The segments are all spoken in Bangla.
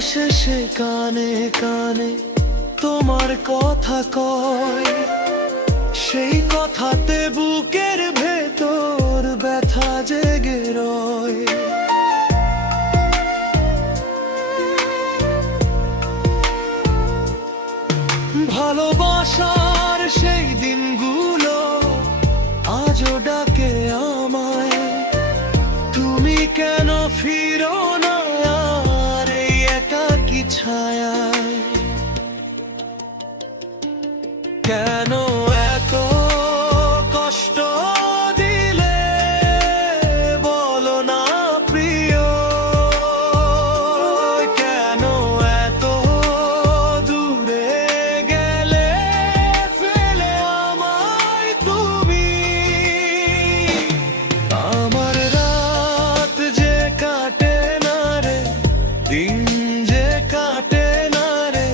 শেষে কানে কানে তোমার কথা কয়, সেই কথাতে বুকের ভেতর ব্যথা জেগে রয়। ভালোবাসার সেই দিনগুলো আজও ডাকে আমায়, তুমি কেন ফিরো না আর এই একাকী ছায়ায়? কেন এত কষ্ট দিলে বলো না প্রিয়? কেন এত দূরে গেলে ফেলে আমায় তুমি? আমার রাত যে কাটে না রে, দিন যে কাটে না রে,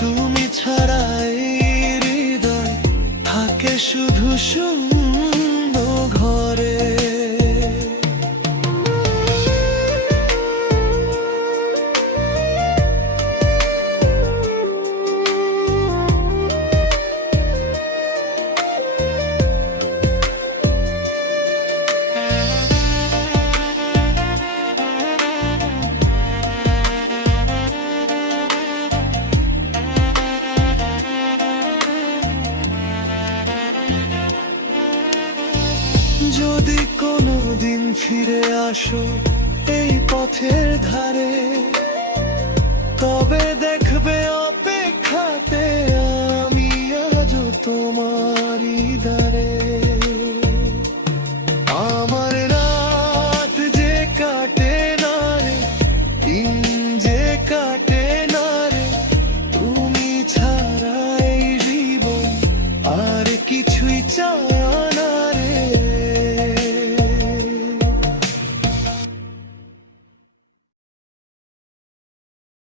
তুমি ছাড়াই থাকে শুধু শূন্য ঘরে। যদি কোনোদিন ফিরে আসো এই পথের ধারে, তবে দেখবে